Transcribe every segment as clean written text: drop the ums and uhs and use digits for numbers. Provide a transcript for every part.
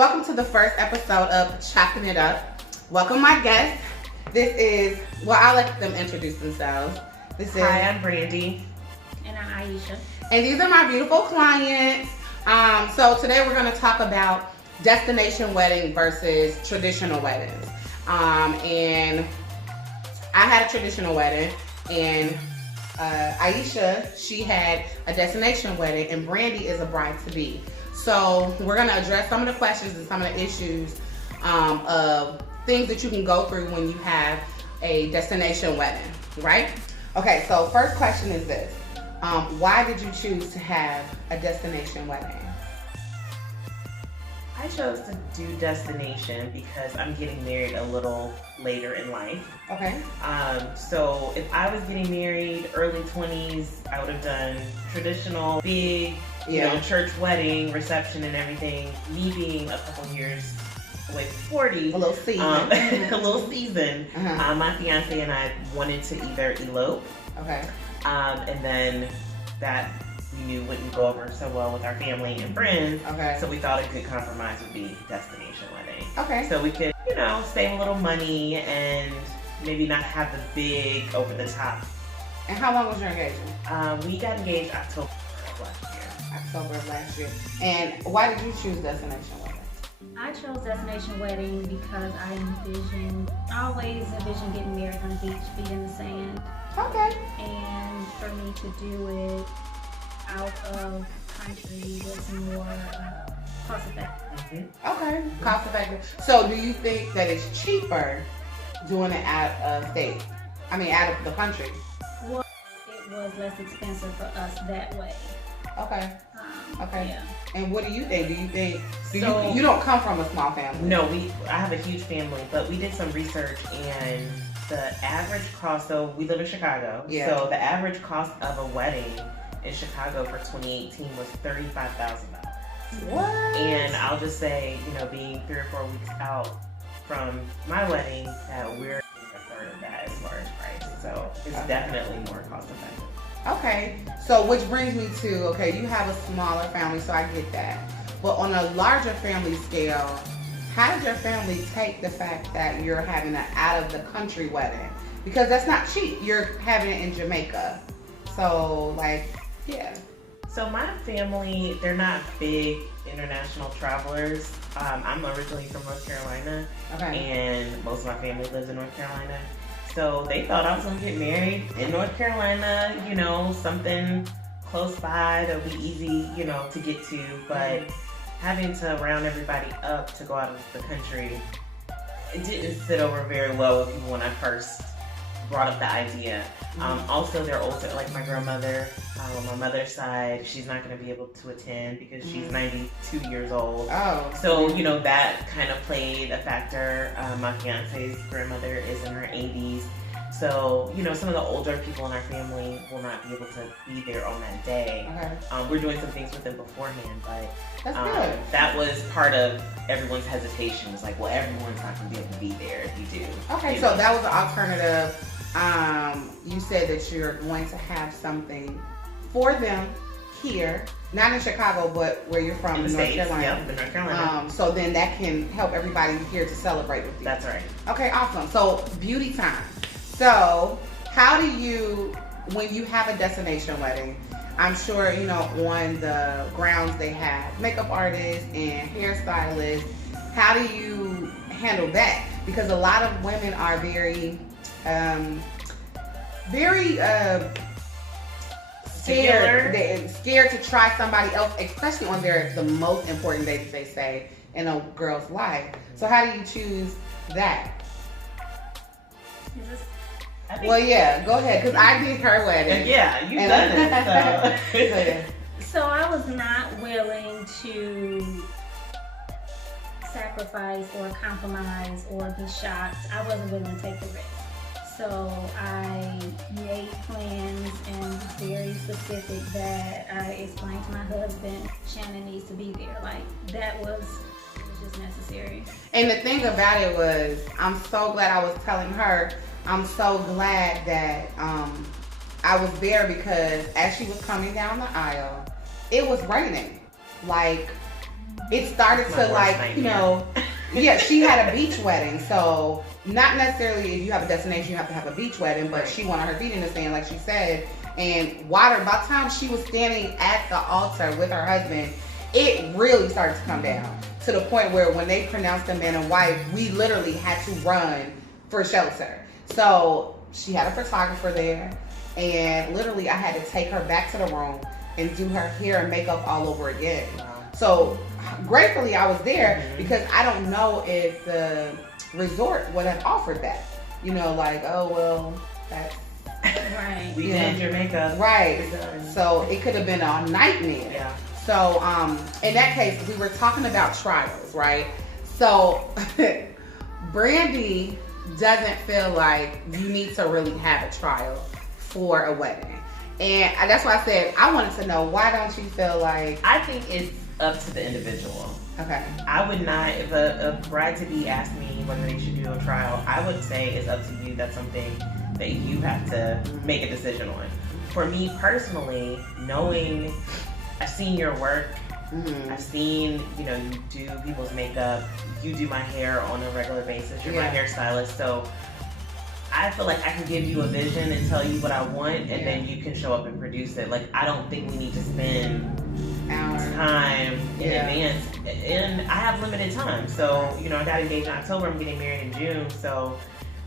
welcome to the first episode of Chopping It Up. Welcome my guests. This is, well, I'll let them introduce themselves. Hi, I'm Brandy. And I'm Aisha. And these are my beautiful clients. So today we're going to talk about destination wedding versus traditional weddings. And I had a traditional wedding, and Aisha, she had a destination wedding, and Brandy is a bride-to-be. So we're going to address some of the questions and some of the issues of things that you can go through when you have a destination wedding, right? Okay, so first question is this. Why did you choose to have a destination wedding? I chose to do destination because I'm getting married a little later in life. Okay. So if I was getting married early 20s, I would have done traditional, big, church wedding, reception and everything. Me being a couple years away from 40. A little seasoned. A little seasoned. My fiance and I wanted to either elope. Okay. And then that we knew wouldn't go over so well with our family and friends. Okay. So we thought a good compromise would be destination wedding. Okay. So we could, save a little money and maybe not have the big over the top. And how long was your engagement? We got engaged October of last year. October of last year. And why did you choose destination wedding? I chose destination wedding because I always envisioned getting married on the beach, feet in the sand. Okay. And for me to do it out of country was more cost effective. Okay, cost effective. So do you think that it's cheaper doing it out of state? I mean, out of the country? Well, it was less expensive for us that way. Okay. Okay. Yeah. And what do you think? You don't come from a small family? No, I have a huge family, but we did some research and the average cost, so we live in Chicago, so the average cost of a wedding in Chicago for 2018 was $35,000. What? And I'll just say, being 3 or 4 weeks out from my wedding, that we're a third of that as far as price. So it's definitely more cost effective. Okay, so which brings me to, you have a smaller family, so I get that. But on a larger family scale, how did your family take the fact that you're having an out-of-the-country wedding? Because that's not cheap. You're having it in Jamaica. So, So my family, they're not big international travelers. I'm originally from North Carolina, and most of my family lives in North Carolina. So they thought I was going to get married in North Carolina, something close by that would be easy, to get to. But having to round everybody up to go out of the country, it didn't sit over very well with people when I first brought up the idea. Also, they're older, like my grandmother, on my mother's side, she's not going to be able to attend because she's 92 years old. Oh. So, that kind of played a factor. My fiance's grandmother is in her 80s. So, some of the older people in our family will not be able to be there on that day. Okay. We're doing some things with them beforehand, but that's good. That was part of everyone's hesitation. It's like, well, everyone's not going to be able to be there if you do. Okay, so that was an alternative. You said that you're going to have something for them here, not in Chicago, but where you're from, in North Carolina. Yep, in North Carolina. So then that can help everybody here to celebrate with you. That's right. Okay, awesome. So beauty time. So how do you, when you have a destination wedding, I'm sure, on the grounds they have makeup artists and hairstylists. How do you handle that? Because a lot of women are very scared to try somebody else, especially on the most important day that they say in a girl's life. So how do you choose that? Go ahead, because I did her wedding. Yeah, you've done it. So I was not willing to sacrifice or compromise or be shocked. I wasn't willing to take the risk. So I made plans and was very specific that I explained to my husband, Shannon needs to be there. It was just necessary. And the thing about it was, I'm so glad I was telling her, I'm so glad that I was there, because as she was coming down the aisle, it was raining. it started to like, you know, yeah, she had a beach wedding. So not necessarily if you have a destination, you have to have a beach wedding, but she wanted her feet in the sand, like she said. And water, by the time she was standing at the altar with her husband, it really started to come down to the point where when they pronounced them man and wife, we literally had to run for shelter. So she had a photographer there, and literally I had to take her back to the room and do her hair and makeup all over again. So gratefully I was there because I don't know if the resort would have offered that. You know, like, oh, well, that's... Right. We did your makeup. Right. So it could have been a nightmare. Yeah. So in that case, we were talking about trials, right? So Brandy doesn't feel like you need to really have a trial for a wedding. And that's why I said I wanted to know, why don't you feel like... I think it's up to the individual. Okay. I would not, if a bride-to-be asked me whether they should do a trial, I would say it's up to you. That's something that you have to make a decision on. For me personally, knowing, I've seen your work, I've seen, you know, you do people's makeup, you do my hair on a regular basis, you're my hairstylist, so I feel like I can give you a vision and tell you what I want, and then you can show up and produce it. Like, I don't think we need to spend time in advance, and I have limited time. So, you know, I got engaged in October, I'm getting married in June, so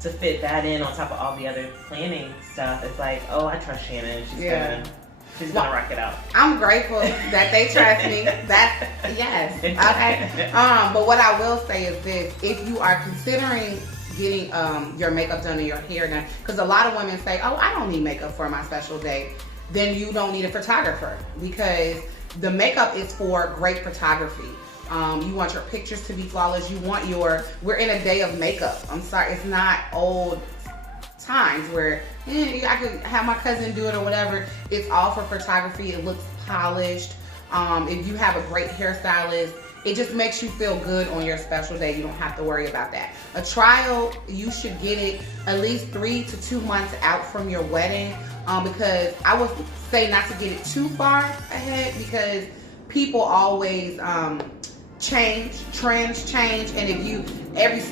to fit that in on top of all the other planning stuff, it's like, oh, I trust Shannon. She's gonna rock it out. I'm grateful that they trust me. That's yes. Okay. But what I will say is this: if you are considering getting your makeup done and your hair done, because a lot of women say, oh, I don't need makeup for my special day, then you don't need a photographer, because the makeup is for great photography. You want your pictures to be flawless. You want we're in a day of makeup. I'm sorry, it's not old times where I could have my cousin do it or whatever. It's all for photography. It looks polished. If you have a great hairstylist, it just makes you feel good on your special day. You don't have to worry about that. A trial, you should get it at least 3 to 2 months out from your wedding, because I would say not to get it too far ahead, because people always change, trends change, and if you every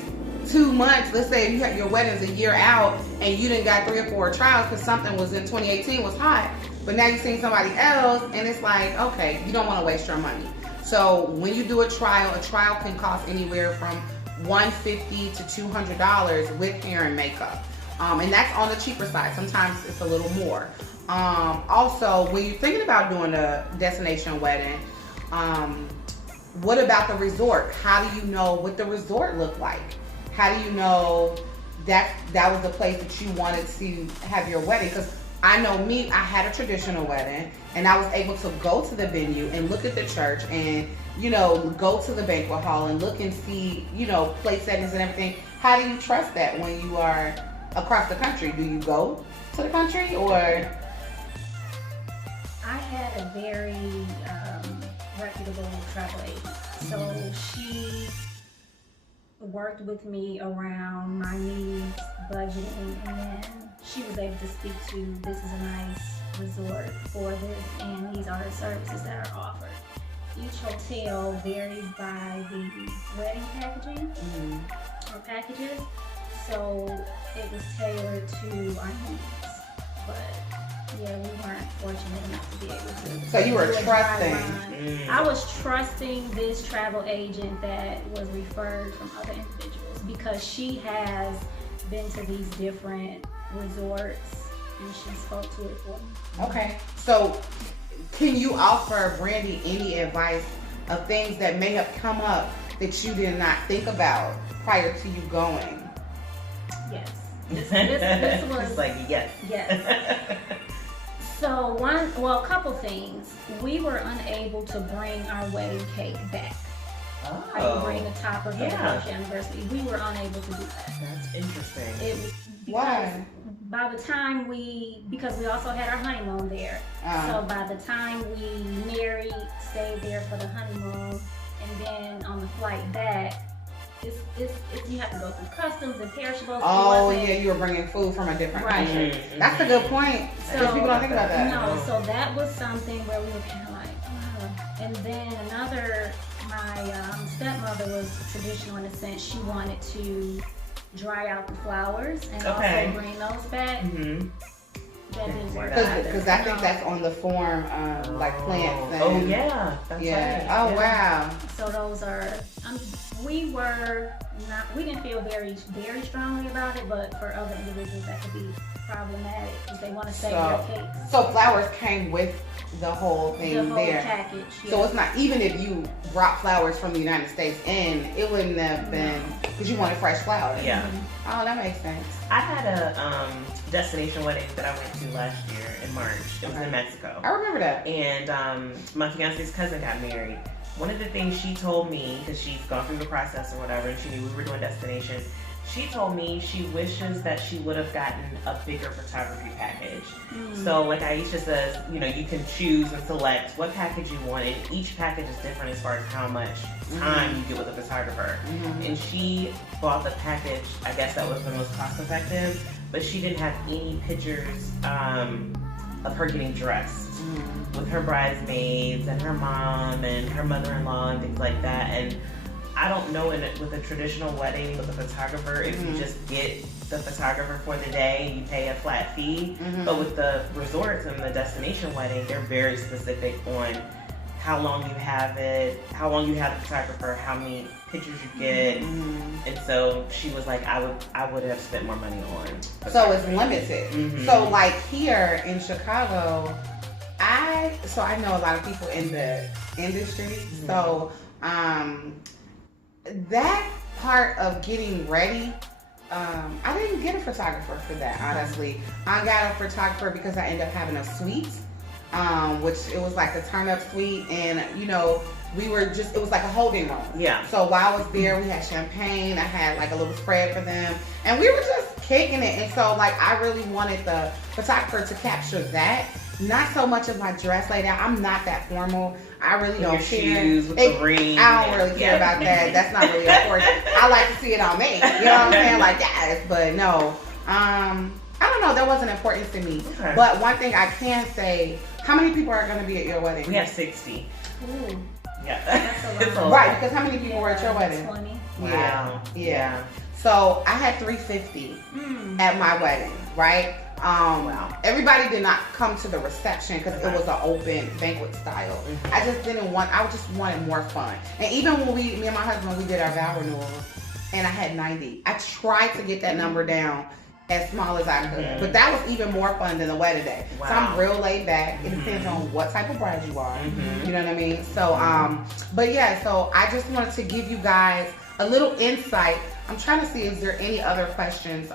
2 months, let's say you have your wedding's a year out and you done got 3 or 4 trials because something was in 2018 was hot, but now you're seeing somebody else, and it's like, okay, you don't want to waste your money. So when you do a trial can cost anywhere from $150 to $200 with hair and makeup, and that's on the cheaper side. Sometimes it's a little more. Also, when you're thinking about doing a destination wedding, what about the resort? How do you know what the resort looked like? How do you know that was the place that you wanted to have your wedding? Because I know me, I had a traditional wedding, and I was able to go to the venue and look at the church and, you know, go to the banquet hall and look and see, you know, place settings and everything. How do you trust that when you are across the country? Do you go to the country, or? I had a very reputable travel agent. So she worked with me around my needs, budgeting, and then she was able to speak to, this is a nice resort for this, and these are the services that are offered. Each hotel varies by the wedding packaging or packages, so it was tailored to our needs. But yeah, we weren't fortunate enough to be able to. So you were trusting. I was trusting this travel agent that was referred from other individuals, because she has been to these different resorts and she spoke to it for me. Okay. So can you offer Brandy any advice of things that may have come up that you did not think about prior to you going? Yes. This was it's like yes. Yes. So a couple things. We were unable to bring our wedding cake back. Oh. How you bring a topper for the first anniversary. We were unable to do that. That's interesting. Why? By the time because we also had our honeymoon there. So by the time we married, stayed there for the honeymoon, and then on the flight back, it's you have to go through customs and perishables. Oh yeah, you were bringing food from a different country. That's a good point. Because people don't think about that. No, so that was something where we were kind of like, oh. And then my stepmother was traditional in the sense she wanted to dry out the flowers and also bring those back. That didn't work because I think that's on the form like plants. And, yeah, that's right. Oh wow. So those are. We didn't feel very strongly about it, but for other individuals that could be problematic if they want to save their cakes. So flowers came with the whole thing the whole there. Package. Yeah. So it's not, even if you brought flowers from the United States in, it wouldn't have been, because you wanted fresh flowers. Yeah. Oh, that makes sense. I had a destination wedding that I went to last year in March. It was in Mexico. I remember that. And my fiance's cousin got married. One of the things she told me, because she's gone through the process or whatever, and she knew we were doing destination, she told me she wishes that she would have gotten a bigger photography package. So like Aisha says, you know, you can choose and select what package you want, and each package is different as far as how much time you get with a photographer. And she bought the package, I guess that was the most cost effective, but she didn't have any pictures of her getting dressed with her bridesmaids and her mom and her mother-in-law and things like that. And I don't know with a traditional wedding with a photographer, if you just get the photographer for the day, you pay a flat fee. But with the resorts and the destination wedding, they're very specific on how long you have it, how long you have the photographer, how many pictures you get. And so she was like, I would have spent more money on. So it's limited. So like here in Chicago, I know a lot of people in the industry. So that part of getting ready, I didn't get a photographer for that, honestly. I got a photographer because I ended up having a suite, which it was like a turn-up suite, and you know, it was like a holding room. Yeah. So while I was there, we had champagne, I had like a little spread for them, and we were just kicking it. And so like, I really wanted the photographer to capture that. Not so much of my dress laid out. I'm not that formal. I really don't care. Shoes with the ring. I don't really care about that. That's not really important. I like to see it on me. You know what I'm saying? Like, yes, but no. I don't know. That wasn't important to me. Okay. But one thing I can say, how many people are going to be at your wedding? We have 60. Ooh. Yeah. That's a lot. Right, because how many people were at your wedding? 20. Wow. Yeah. So I had 350 at my wedding, right? Everybody did not come to the reception because it was an open banquet style. I just wanted more fun. And even when me and my husband, we did our vow renewal, and I had 90. I tried to get that number down as small as I could, but that was even more fun than the wedding day. Wow. So I'm real laid back. It depends on what type of bride you are. You know what I mean? So, but yeah, so I just wanted to give you guys a little insight. I'm trying to see, is there any other questions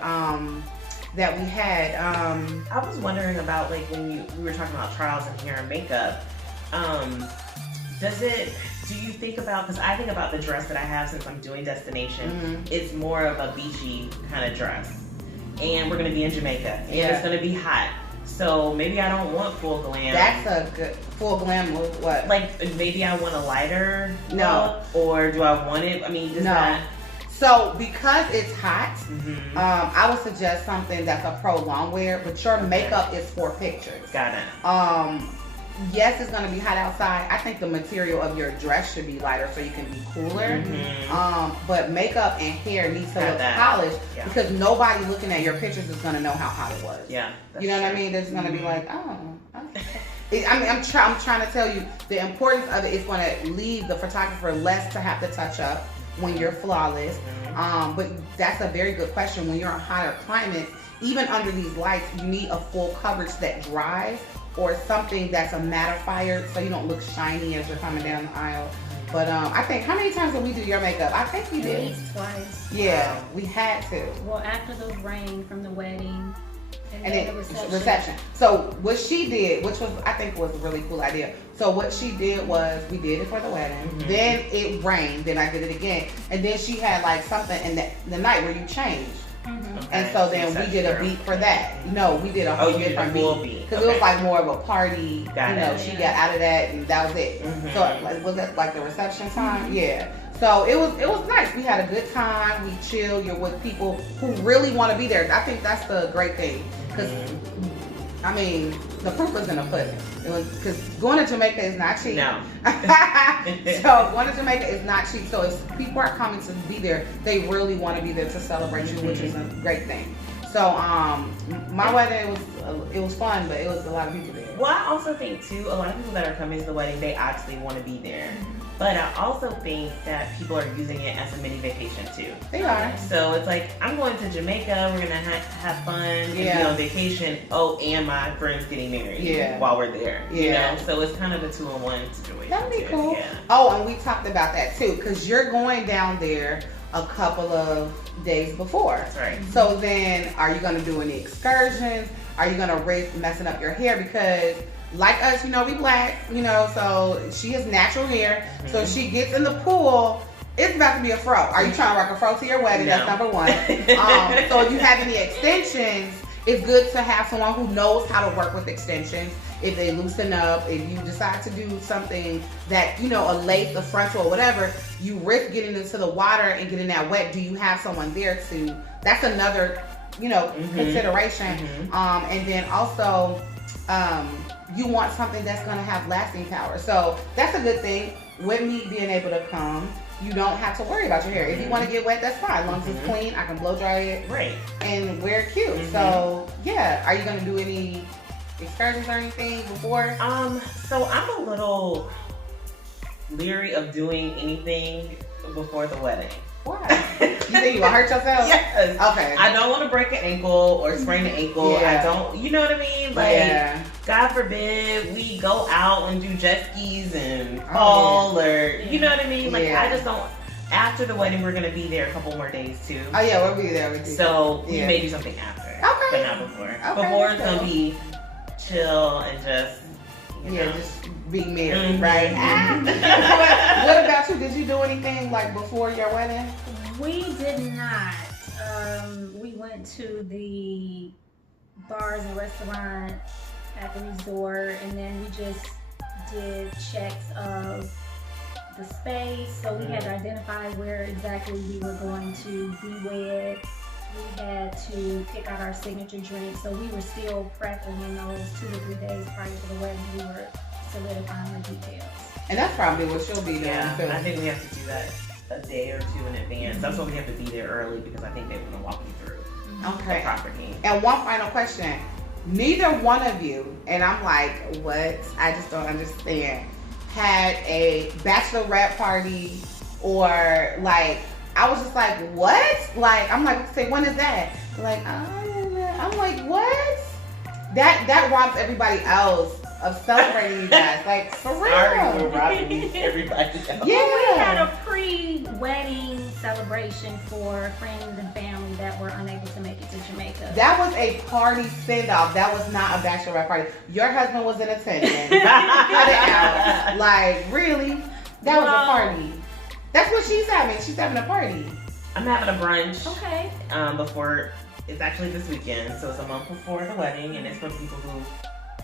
that we had? I was wondering about, like, when we were talking about trials and hair and makeup, do you think about, because I think about the dress that I have since I'm doing destination, it's more of a beachy kind of dress. And we're going to be in Jamaica, and it's going to be hot. So maybe I don't want full glam. That's a good full glam with what? Like, maybe I want a lighter look, or do I want it? I mean, So because it's hot, I would suggest something that's a prolonged wear, but your makeup is for pictures. Got it. Yes, it's going to be hot outside. I think the material of your dress should be lighter so you can be cooler. But makeup and hair needs to look polished because nobody looking at your pictures is going to know how hot it was. Yeah. You know what I mean? They're just going to be like, oh, okay. I mean, I'm trying to tell you, the importance of it is going to leave the photographer less to have to touch up when you're flawless. But that's a very good question. When you're in hotter climates, even under these lights, you need a full coverage that dries, or something that's a mattifier so you don't look shiny as you're coming down the aisle. But I think, how many times did we do your makeup? I think we did. At least twice. Yeah, we had to. Well, after the rain from the wedding, and then the reception. So what she did, which was, I think, was a really cool idea. So what she did was, we did it for the wedding. Then it rained. Then I did it again. And then she had like something in the night where you changed. And so then we did a beat for that. No, we did a whole different beat. Because it was like more of a party. She got out of that and that was it. So like, was that like the reception time? Yeah. So it was nice. We had a good time. We chilled. You're with people who really want to be there. I think that's the great thing. Because I mean, the proof was in the pudding. It was because going to Jamaica is not cheap. No. So going to Jamaica is not cheap. So if people are coming to be there, they really want to be there to celebrate you, which is a great thing. So my wedding was fun, but it was a lot of people there. Well, I also think too, a lot of people that are coming to the wedding, they actually want to be there. But I also think that people are using it as a mini vacation too. They are. So it's like, I'm going to Jamaica, we're going to have fun, and be on vacation. Oh, and my friend's getting married while we're there. You know? So it's kind of a 2-in-1 situation. That'd be cool. Yeah. Oh, and we talked about that too, because you're going down there a couple of days before. That's right. So then, are you going to do any excursions? Are you going to risk messing up your hair? Because like us, you know, we black, you know, so she has natural hair. So she gets in the pool, it's about to be a fro. Are you trying to rock a fro to your wedding? No. That's number one. So if you have any extensions, it's good to have someone who knows how to work with extensions. If they loosen up, if you decide to do something that, you know, a lace, a frontal, or whatever, you risk getting into the water and getting that wet. Do you have someone there to, that's another, you know, consideration. And then also, you want something that's going to have lasting power. So that's a good thing. With me being able to come, you don't have to worry about your hair. If you want to get wet, that's fine. As long as it's clean, I can blow dry it and wear it cute. So yeah, are you going to do any excursions or anything before? So I'm a little leery of doing anything before the wedding. Why? You think you will hurt yourself? Yes. Okay. I don't want to break an ankle or sprain an ankle. I don't, you know what I mean? Like, God forbid we go out and do jet skis and fall or, you know what I mean? Like, I just don't. After the wedding, we're going to be there a couple more days too. Oh yeah, we'll be there with you. So we may do something after. Okay. But not before. Okay, before it's going to be chill and just, you know. Just be married, right? What about you? Did you do anything like before your wedding? We did not. We went to the bars and restaurants at the resort, and then we just did checks of the space. So we had to identify where exactly we were going to be wed. We had to pick out our signature drink. So we were still prepping in those 2 to 3 days prior to the wedding. We were solidifying the details. And that's probably what she'll be doing too. I think we have to do that a day or two in advance. That's why we have to be there early, because I think they want to walk you through the property. And one final question. Neither one of you, and I'm like, what? I just don't understand, had a bachelorette party or like, I was just like, what? Like, I'm like, say, when is that? They're like, I'm like, what? That robs everybody else of celebrating you guys. Like, for real. Sorry, we're robbing everybody else. Yeah. We had a pre-wedding celebration for friends and family that were unable to make it to Jamaica. That was a party send-off. That was not a bachelorette party. Your husband was in attendance. Cut it out. Like, really? That was a party. That's what she's having. She's having a party. I'm having a brunch. Okay. Before, it's actually this weekend, so it's a month before the wedding, and it's for people who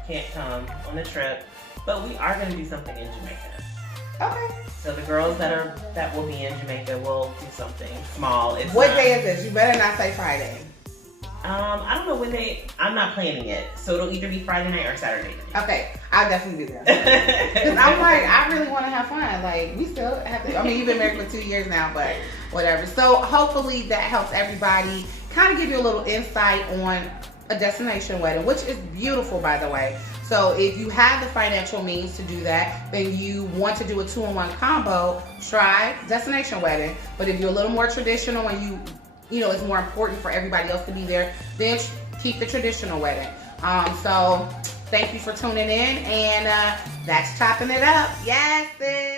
can't come on the trip. But we are going to do something in Jamaica. Okay. So the girls that will be in Jamaica will do something small. What day is this? You better not say Friday. I don't know when I'm not planning it. So it'll either be Friday night or Saturday night. Okay, I'll definitely be there. Because I'm like, I really want to have fun. Like, we still have to, I mean, you've been married for 2 years now, but whatever. So hopefully that helps everybody kind of give you a little insight on a destination wedding, which is beautiful, by the way. So if you have the financial means to do that, then you want to do a 2-in-1 combo, try destination wedding. But if you're a little more traditional and you know, it's more important for everybody else to be there, then keep the traditional wedding. So thank you for tuning in, and that's chopping it up. Yes, sis.